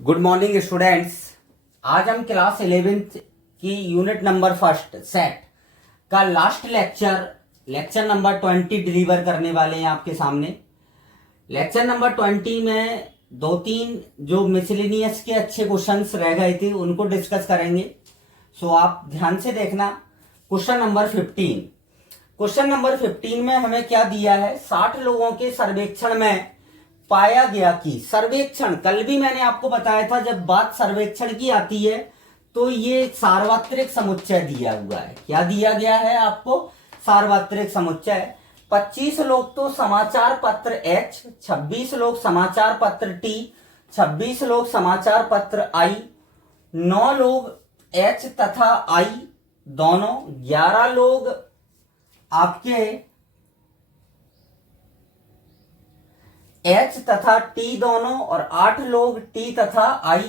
Good morning students. आज हम class 11th की यूनिट नंबर फर्स्ट सेट का लास्ट लेक्चर नंबर 20 डिलीवर करने वाले हैं आपके सामने। लेक्चर नंबर 20 में दो तीन जो मिसलिनियस के अच्छे क्वेश्चंस रह गए थे उनको डिस्कस करेंगे। सो आप ध्यान से देखना। क्वेश्चन नंबर 15 में हमें क्या दिया है, 60 लोगों के सर्वेक्षण में पाया गया कि सर्वेक्षण, कल भी मैंने आपको बताया था जब बात सर्वेक्षण की आती है तो ये सार्वत्रिक समुच्चय दिया हुआ है। क्या दिया गया है आपको? सार्वत्रिक समुच्चय। 25 लोग तो समाचार पत्र H, 26 लोग समाचार पत्र T, 26 लोग समाचार पत्र I, 9 लोग H तथा I दोनों, 11 लोग आपके H तथा T दोनों और 8 लोग T तथा I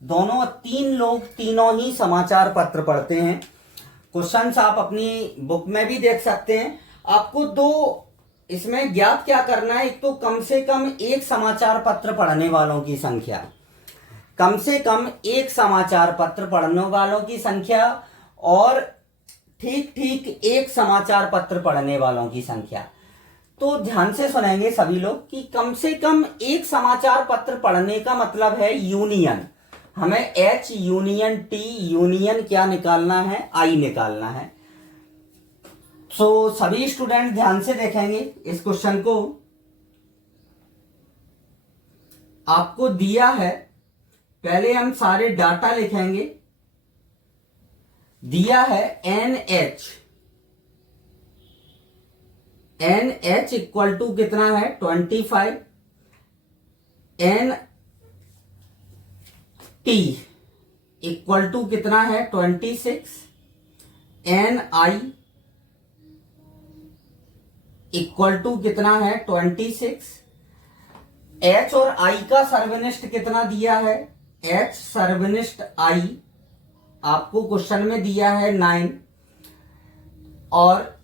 दोनों, 3 लोग तीनों ही समाचार पत्र पढ़ते हैं। क्वेश्चंस आप अपनी बुक में भी देख सकते हैं। आपको दो इसमें ज्ञात क्या करना है, एक तो कम से कम एक समाचार पत्र पढ़ने वालों की संख्या, कम से कम एक समाचार पत्र पढ़ने वालों की संख्या और ठीक ठीक एक समाचार पत्र पढ़ने वालों की संख्या। तो ध्यान से सुनेंगे सभी लोग कि कम से कम एक समाचार पत्र पढ़ने का मतलब है यूनियन। हमें H यूनियन T यूनियन क्या निकालना है? I निकालना है। सो सभी स्टूडेंट ध्यान से देखेंगे इस क्वेश्चन को। आपको दिया है, पहले हम सारे डाटा लिखेंगे। दिया है NH इक्वल टू कितना है? 25। NT इक्वल टू कितना है? 26। NI इक्वल टू कितना है? 26। H और I का सर्वनिष्ठ कितना दिया है? H सर्वनिष्ठ I आपको क्वेश्चन में दिया है 9 और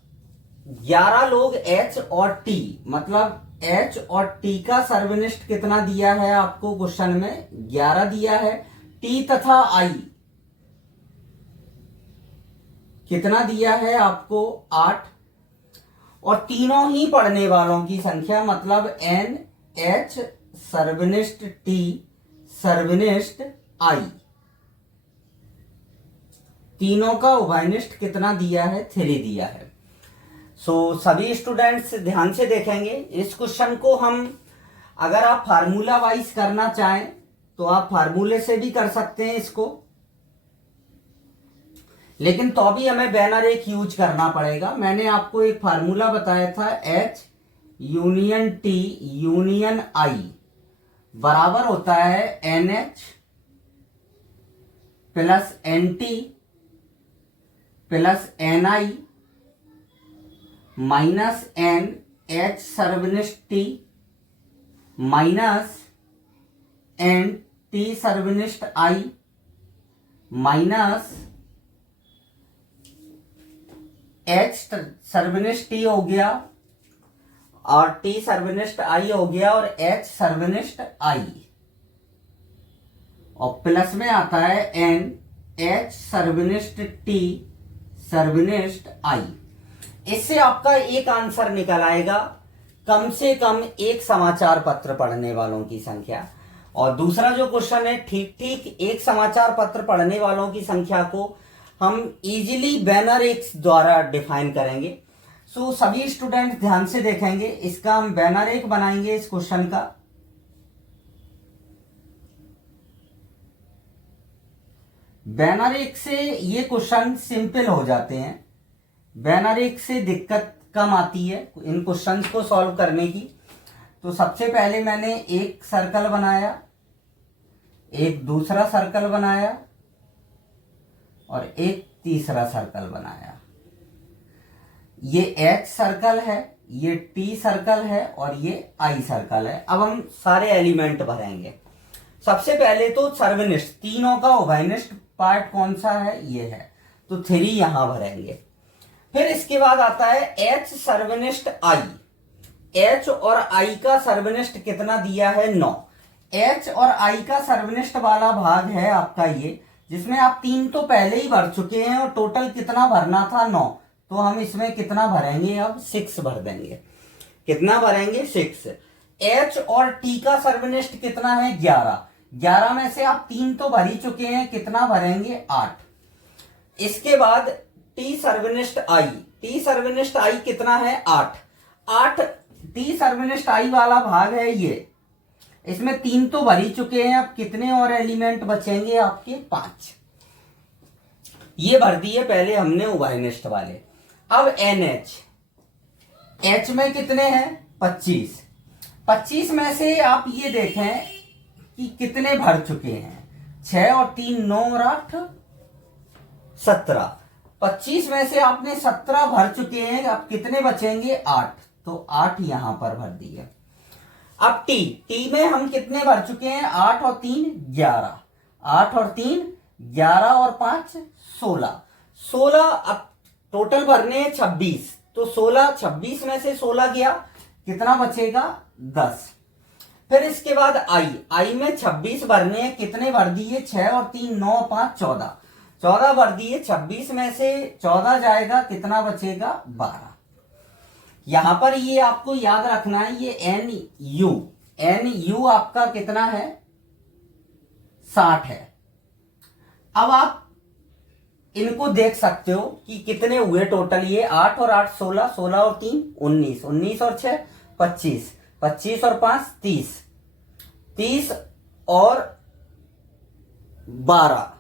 11 लोग H और T, मतलब H और T का सर्वनिष्ठ कितना दिया है आपको क्वेश्चन में? 11 दिया है। T तथा I कितना दिया है आपको? 8 और तीनों ही पढ़ने वालों की संख्या, मतलब N H सर्वनिष्ठ T सर्वनिष्ठ I, तीनों का उभयनिष्ठ कितना दिया है? 3 दिया है। सभी स्टूडेंट्स ध्यान से देखेंगे इस क्वेश्चन को। हम अगर आप फार्मूला वाइज करना चाहें तो आप फार्मूले से भी कर सकते हैं इसको, लेकिन तो भी हमें बैनर एक यूज करना पड़ेगा। मैंने आपको एक फार्मूला बताया था, H union T union I बराबर होता है NH plus NT plus NI minus NH सर्वनिष्ठ T minus NT सर्वनिष्ठ I minus H सर्वनिष्ठ T हो गया और T सर्वनिष्ठ I हो गया और H सर्वनिष्ठ I, और प्लस में आता है NH सर्वनिष्ठ T सर्वनिष्ठ I। इससे आपका एक आंसर निकल आएगा, कम से कम एक समाचार पत्र पढ़ने वालों की संख्या। और दूसरा जो क्वेश्चन है, ठीक ठीक एक समाचार पत्र पढ़ने वालों की संख्या को हम इजीली बैनर एक द्वारा डिफाइन करेंगे। सो सभी स्टूडेंट ध्यान से देखेंगे, इसका हम बैनर एक बनाएंगे इस क्वेश्चन का। बैनर एक से ये क्वेश्चन सिंपल हो जाते हैं, बैनर एक से दिक्कत कम आती है इन क्वेश्चंस को सॉल्व करने की। तो सबसे पहले मैंने एक सर्कल बनाया, एक दूसरा सर्कल बनाया और एक तीसरा सर्कल बनाया। ये H सर्कल है, ये T सर्कल है और ये I सर्कल है। अब हम सारे एलिमेंट भरेंगे। सबसे पहले तो सर्वनिष्ठ, तीनों का उभयनिष्ठ पार्ट कौन सा है? ये है, तो 3 यहां भरेंगे। फिर इसके बाद आता है H सर्वनिष्ठ I। H और I का सर्वनिष्ठ कितना दिया है? 9। एच और आई का सर्वनिष्ठ वाला भाग है आपका ये, जिसमें आप 3 तो पहले ही भर चुके हैं और टोटल कितना भरना था 9, तो हम इसमें कितना भरेंगे, अब 6 भर देंगे। कितना भरेंगे, 6। एच और टी का सर्वनिष्ठ कितना है, 11। 11 में से आप 3 तो भर ही चुके हैं, कितना भरेंगे, 8। इसके बाद टी सर्वनिष्ठ आई, टी सर्वनिष्ठ आई कितना है, 8। 8 टी सर्वनिष्ठ आई वाला भाग है ये, इसमें 3 तो भर ही चुके हैं, अब कितने और एलिमेंट बचेंगे आपके, 5। ये भर दिए पहले हमने उभयनिष्ठ वाले। अब NH, H में कितने हैं, 25। 25 में से आप ये देखें कि कितने भर चुके हैं, 6 और 3 9 और 8 17। 25 में से आपने 17 भर चुके हैं, अब कितने बचेंगे, 8, तो 8 यहां पर भर दिए। अब टी में हम कितने भर चुके हैं, 8 और 3 11। 8 और 3 11 और 5 16। 16 अब टोटल भरने 26, तो 16, 26 में से 16 गया, कितना बचेगा, 10। फिर इसके बाद आई में 26 भरने हैं, कितने भर दिए, 6 और 3 9 5 14। 14 भर दिए, 26 में से 14 जाएगा, कितना बचेगा, 12। यहां पर ये आपको याद रखना है, ये एन यू आपका कितना है, 60 है। अब आप इनको देख सकते हो कि कितने हुए टोटल, ये 8 और 8 16, 16 और 3 19, 19 और 6 25, 25 और 5 30, 30 और 12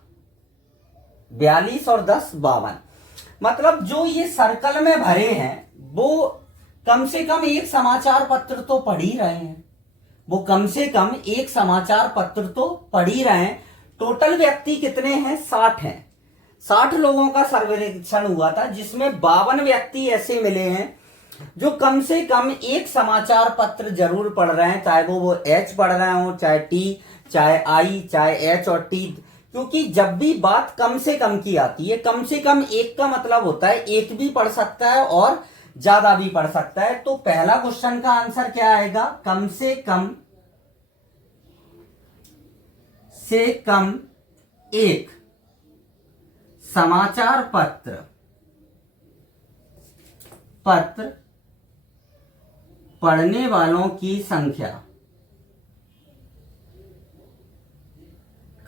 42 और 10 52। मतलब जो ये सर्कल में भरे हैं वो कम से कम एक समाचार पत्र तो पढ़ ही रहे हैं, वो कम से कम एक समाचार पत्र तो पढ़ ही रहे हैं। टोटल व्यक्ति कितने हैं, 60 हैं। 60 लोगों का सर्वेक्षण हुआ था, जिसमें 52 व्यक्ति ऐसे मिले हैं जो कम से कम एक समाचार पत्र जरूर पढ़ रहे हैं, चाहे वो एच पढ़ रहे हो, चाहे टी, चाहे आई, चाहे एच और टी। क्योंकि जब भी बात कम से कम की आती है, कम से कम एक का मतलब होता है एक भी पढ़ सकता है और ज्यादा भी पढ़ सकता है। तो पहला क्वेश्चन का आंसर क्या आएगा, कम से कम एक समाचार पत्र पढ़ने वालों की संख्या,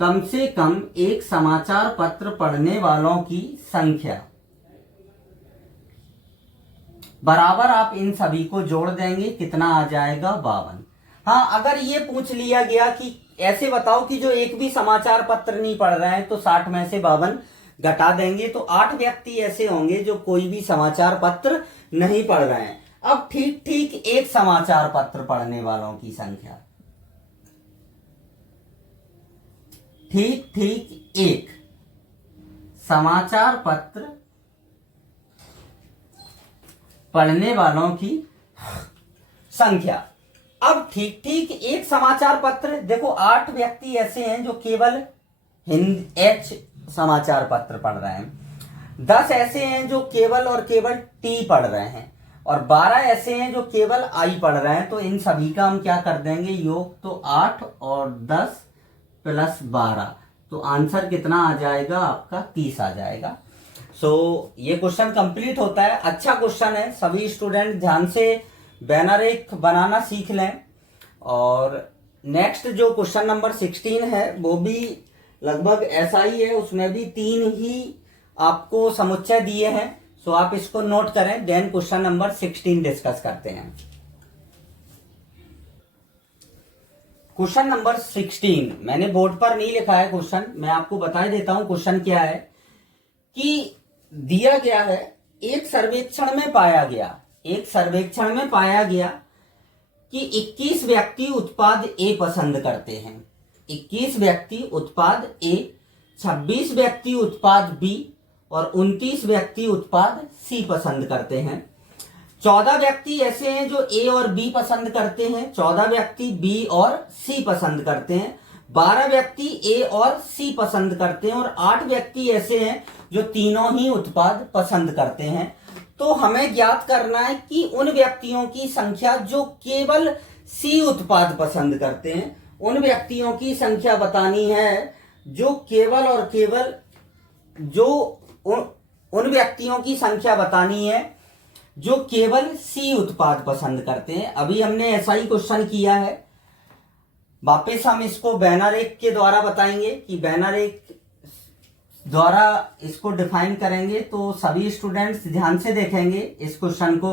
कम से कम एक समाचार पत्र पढ़ने वालों की संख्या बराबर, आप इन सभी को जोड़ देंगे, कितना आ जाएगा, 52। हाँ, अगर ये पूछ लिया गया कि ऐसे बताओ कि जो एक भी समाचार पत्र नहीं पढ़ रहे हैं, तो 60 में से 52 घटा देंगे, तो 8 व्यक्ति ऐसे होंगे जो कोई भी समाचार पत्र नहीं पढ़ रहे हैं। अब ठीक एक समाचार पत्र पढ़ने वालों की संख्या, ठीक एक समाचार पत्र पढ़ने वालों की संख्या। अब ठीक एक समाचार पत्र, देखो 8 व्यक्ति ऐसे हैं जो केवल एच समाचार पत्र पढ़ रहे हैं, 10 ऐसे हैं जो केवल और केवल टी पढ़ रहे हैं, और 12 ऐसे हैं जो केवल आई पढ़ रहे हैं। तो इन सभी का हम क्या कर देंगे, योग, तो 8 और 10 प्लस 12, तो आंसर कितना आ जाएगा आपका, 30 आ जाएगा। ये क्वेश्चन कंप्लीट होता है। अच्छा क्वेश्चन है, सभी स्टूडेंट ध्यान से बैनर एक बनाना सीख लें। और नेक्स्ट जो क्वेश्चन नंबर 16 है वो भी लगभग ऐसा ही है, उसमें भी 3 ही आपको समुच्चय दिए हैं। आप इसको नोट करें, देन क्वेश्चन नंबर 16 डिस्कस करते हैं। क्वेश्चन नंबर 16 मैंने बोर्ड पर नहीं लिखा है क्वेश्चन, मैं आपको बता देता हूं क्वेश्चन क्या है। कि दिया गया है, एक सर्वेक्षण में पाया गया कि 21 व्यक्ति उत्पाद ए पसंद करते हैं। 21 व्यक्ति उत्पाद ए, 26 व्यक्ति उत्पाद बी और 29 व्यक्ति उत्पाद सी पसंद करते हैं। 14 व्यक्ति ऐसे हैं जो ए और बी पसंद करते हैं, 14 व्यक्ति बी और सी पसंद करते हैं, 12 व्यक्ति ए और सी पसंद करते हैं, और 8 व्यक्ति ऐसे हैं जो तीनों ही उत्पाद पसंद करते हैं। तो हमें ज्ञात करना है कि उन व्यक्तियों की संख्या जो केवल सी उत्पाद पसंद करते हैं उन व्यक्तियों की संख्या बतानी है जो केवल और केवल उन व्यक्तियों की संख्या बतानी है जो केवल सी उत्पाद पसंद करते हैं। अभी हमने ऐसा ही क्वेश्चन किया है। वापस हम इसको बैनरेक के द्वारा बताएंगे कि बैनरेक द्वारा इसको डिफाइन करेंगे। तो सभी स्टूडेंट्स ध्यान से देखेंगे इस क्वेश्चन को।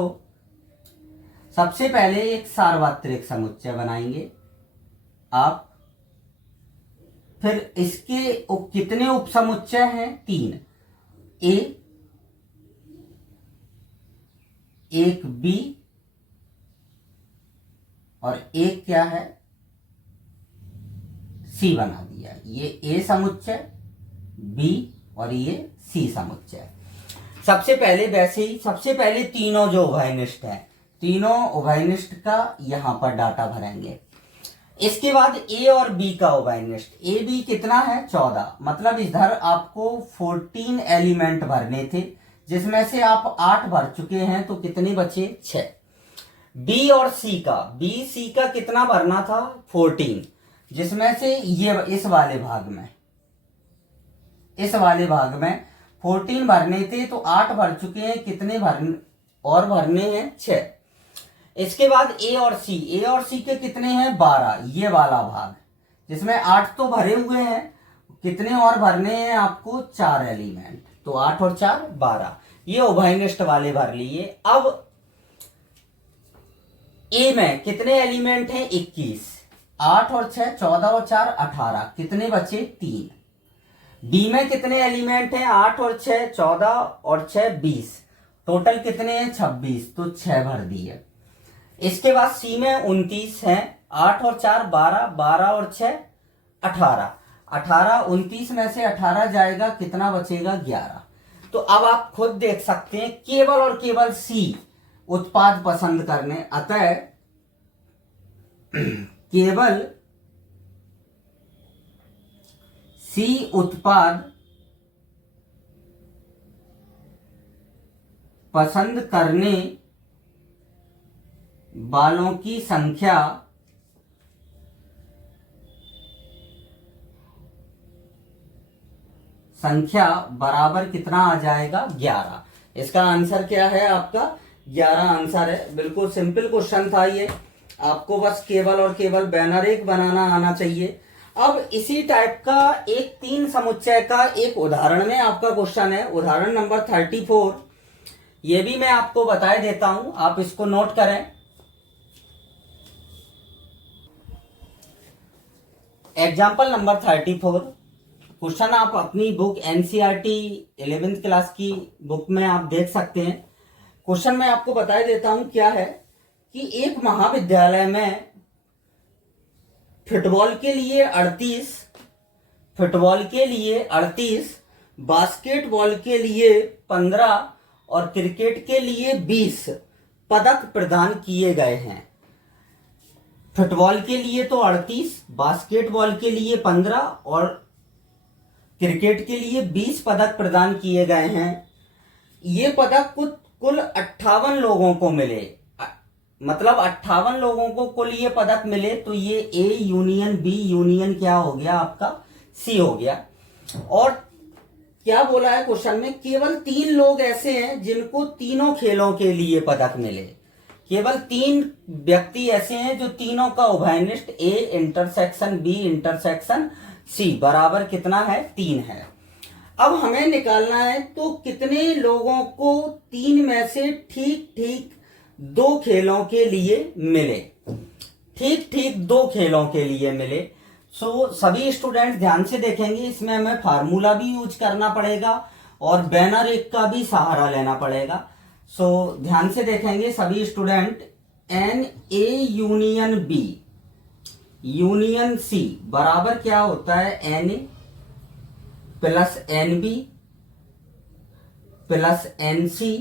सबसे पहले एक सार्वत्रिक समुच्चय बनाएंगे आप, फिर इसके कितने उपसमुच्चय हैं? 3, ए, एक बी और एक क्या है? सी बना दिया। ये ए समुच्चय, बी और ये सी समुच्चय। सबसे पहले तीनों जो उभयनिष्ठ हैं, तीनों उभयनिष्ठ का यहां पर डाटा भरेंगे। इसके बाद ए और बी का उभयनिष्ठ, ए बी कितना है? 14। मतलब इधर आपको 14 एलिमेंट भरने थे, जिसमें से आप 8 भर चुके हैं, तो कितने बचे? 6। बी और सी का कितना भरना था? 14, जिसमें से ये इस वाले भाग में 14 भरने थे, तो 8 भर चुके हैं, कितने भरने हैं? 6। इसके बाद ए और सी के कितने हैं? 12, ये वाला भाग, जिसमें 8 तो भरे हुए हैं, कितने और भरने हैं आपको? 4 एलिमेंट, तो 8 और 4 12, ये उभयनिष्ठ वाले भर लिए। अब ए में कितने एलिमेंट हैं? 21, 8 और 6 14 और 4 18, कितने बचे? 3। बी में कितने एलिमेंट हैं? 8 और 6 14 और 6 20, टोटल कितने हैं? 26, तो 6 भर दिए। इसके बाद सी में 29 हैं, 8 और 4 12, 12 और 6 18, 29 में से 18 जाएगा, कितना बचेगा? 11। तो अब आप खुद देख सकते हैं, केवल और केवल सी उत्पाद पसंद करने, अतः केवल सी उत्पाद पसंद करने वालों की संख्या बराबर कितना आ जाएगा? 11। इसका आंसर क्या है आपका? 11 आंसर है। बिल्कुल सिंपल क्वेश्चन था ये, आपको बस केवल और केवल बैनरेक बनाना आना चाहिए। अब इसी टाइप का एक 3 समुच्चय का एक उदाहरण में आपका क्वेश्चन है, उदाहरण नंबर 34। ये भी मैं आपको बता देता हूं, आप इसको नोट करें। एग्जाम्पल नंबर 34, क्वेश्चन आप अपनी बुक एनसीईआरटी 11th क्लास की बुक में आप देख सकते हैं। क्वेश्चन मैं आपको बता देता हूं क्या है कि एक महाविद्यालय में फुटबॉल के लिए 38, बास्केटबॉल के लिए 15 और क्रिकेट के लिए 20 पदक प्रदान किए गए हैं। फुटबॉल के लिए तो 38, बास्केटबॉल के लिए 15 और क्रिकेट के लिए 20 पदक प्रदान किए गए हैं। ये पदक कुल 58 लोगों को मिले, मतलब 58 लोगों को कुल ये पदक मिले, तो ये ए यूनियन बी यूनियन क्या हो गया आपका? सी हो गया। और क्या बोला है क्वेश्चन में? केवल 3 लोग ऐसे हैं जिनको तीनों खेलों के लिए पदक मिले। केवल 3 व्यक्ति ऐसे हैं जो तीनों का उभयनिष्ठ A intersection B intersection C बराबर कितना है? 3 है। अब हमें निकालना है तो कितने लोगों को 3 में से ठीक 2 खेलों के लिए मिले, ठीक 2 खेलों के लिए मिले। सो सभी स्टूडेंट ध्यान से देखेंगे, इसमें हमें फार्मूला भी यूज करना पड़ेगा और बैनरेक का भी सहारा लेना पड़ेगा। सो ध्यान से देखेंगे सभी student, n A union B union C बराबर क्या होता है? N A plus n B plus n C,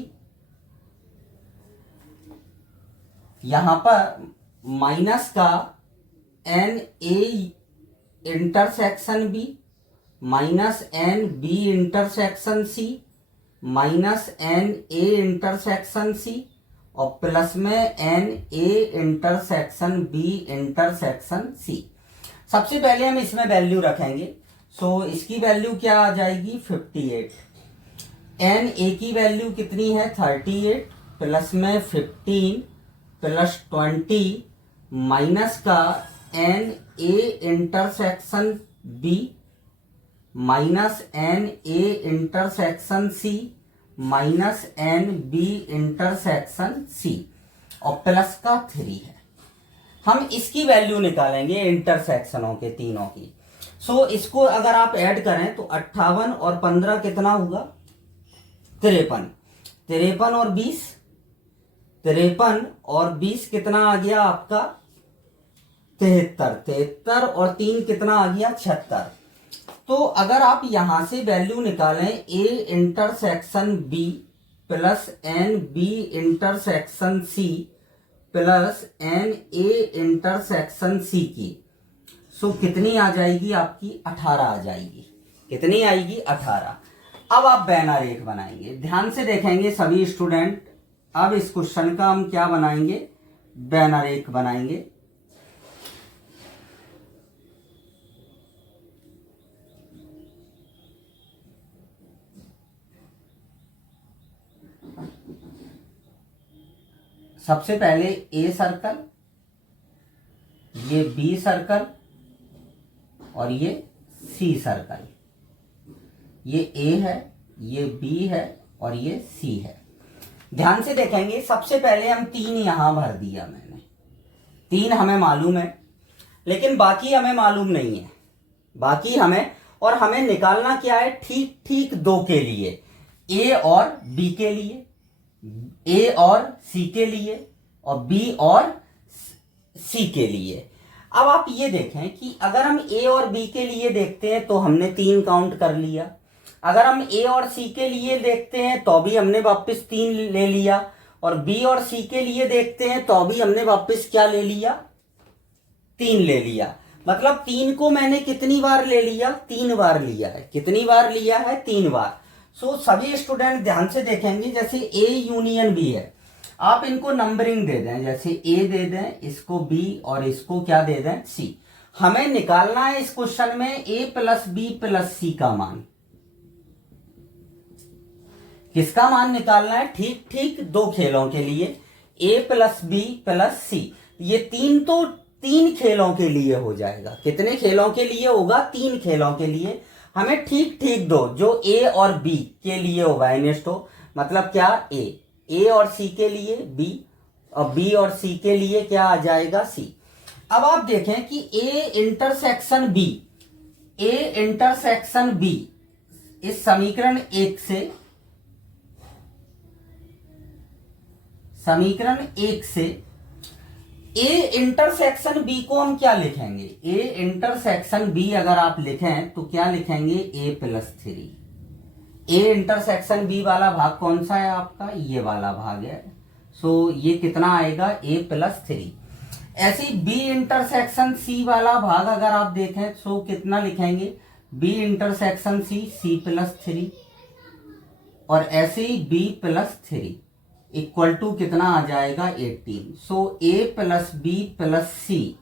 यहां पर माइनस का n A intersection B minus n B intersection C minus n A intersection C और प्लस में n A intersection B intersection C. सबसे पहले हम इसमें वैल्यू रखेंगे। सो इसकी वैल्यू क्या आ जाएगी 58। एन ए की वैल्यू कितनी है 38 प्लस में 15 प्लस 20 माइनस का n A intersection B minus n A intersection C minus n B intersection C और प्लस का 3 है। हम इसकी वैल्यू निकालेंगे इंटरसेक्शनों के तीनों की। सो इसको अगर आप ऐड करें तो 58 और 15 कितना होगा 53। 53 और 20 53 और 20 कितना आ गया आपका 73। 73 और 3 कितना आ गया 76। तो अगर आप यहां से वैल्यू निकालें A intersection B plus n B intersection C plus n A intersection C की, सो कितनी आ जाएगी आपकी 18 आ जाएगी। कितनी आएगी 18। अब आप बैनर एक बनाएंगे, ध्यान से देखेंगे सभी स्टूडेंट। अब इस क्वेश्चन का हम क्या बनाएंगे बैनर एक बनाएंगे। सबसे पहले ए सर्कल, ये बी सर्कल और ये सी सर्कल। ये ए है, ये बी है और ये सी है। ध्यान से देखेंगे सबसे पहले हम 3 यहां भर दिया मैंने। 3 हमें मालूम है लेकिन बाकी हमें मालूम नहीं है। बाकी हमें निकालना क्या है ठीक ठीक 2 के लिए, ए और बी के लिए, ए और सी के लिए और बी और सी के लिए। अब आप ये देखें कि अगर हम ए और बी के लिए देखते हैं तो हमने 3 काउंट कर लिया। अगर हम ए और सी के लिए देखते हैं तो भी हमने वापस 3 ले लिया और बी और सी के लिए देखते हैं तो भी हमने वापस क्या ले लिया 3 ले लिया। मतलब 3 को मैंने कितनी बार ले लिया 3 बार लिया है। कितनी बार लिया है 3 बार। सो सभी स्टूडेंट ध्यान से देखेंगे, जैसे ए यूनियन बी है, आप इनको नंबरिंग दे दें, जैसे ए दे दें, इसको बी और इसको क्या दे दें सी। हमें निकालना है इस क्वेश्चन में ए प्लस बी प्लस सी का मान। किसका मान निकालना है ठीक ठीक 2 खेलों के लिए, ए प्लस बी प्लस सी। ये 3 तो 3 खेलों के लिए हो जाएगा। कितने खेलों के लिए होगा 3 खेलों के लिए। हमें ठीक ठीक 2 जो ए और बी के लिए होगा इनिस्ट हो, मतलब क्या ए और सी के लिए बी और बी और सी के लिए क्या आ जाएगा सी। अब आप देखें कि ए इंटरसेक्शन बी इस समीकरण 1 से ए इंटरसेक्शन बी को हम क्या लिखेंगे, ए इंटरसेक्शन बी अगर आप लिखें तो क्या लिखेंगे ए प्लस 3। ए इंटरसेक्शन बी वाला भाग कौन सा है आपका, ये वाला भाग है। सो ये कितना आएगा ए प्लस 3। ऐसे बी इंटरसेक्शन सी वाला भाग अगर आप देखें तो कितना लिखेंगे बी इंटरसेक्शन सी प्लस 3 और ऐसे ही बी प्लस 3 इक्वल टू कितना आ जाएगा 18। So A plus B plus C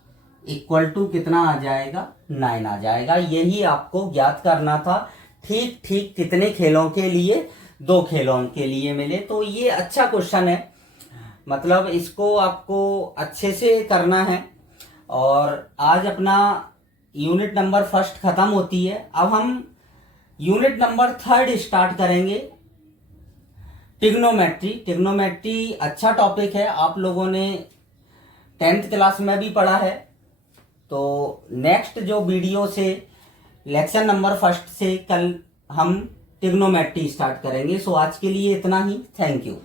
equal to कितना आ जाएगा 9 आ जाएगा। यही आपको ज्ञात करना था। ठीक ठीक कितने खेलों के लिए 2 खेलों के लिए मिले। तो ये अच्छा क्वेश्चन है, मतलब इसको आपको अच्छे से करना है। और आज अपना यूनिट नंबर 1 खत्म होती है। अब हम यूनिट नंबर 3 स्टार्ट करेंगे, ट्रिग्नोमेट्री अच्छा टॉपिक है, आप लोगों ने 10th क्लास में भी पढ़ा है। तो नेक्स्ट जो वीडियो से लेक्चर नंबर 1 से कल हम ट्रिग्नोमेट्री स्टार्ट करेंगे। सो आज के लिए इतना ही। Thank you.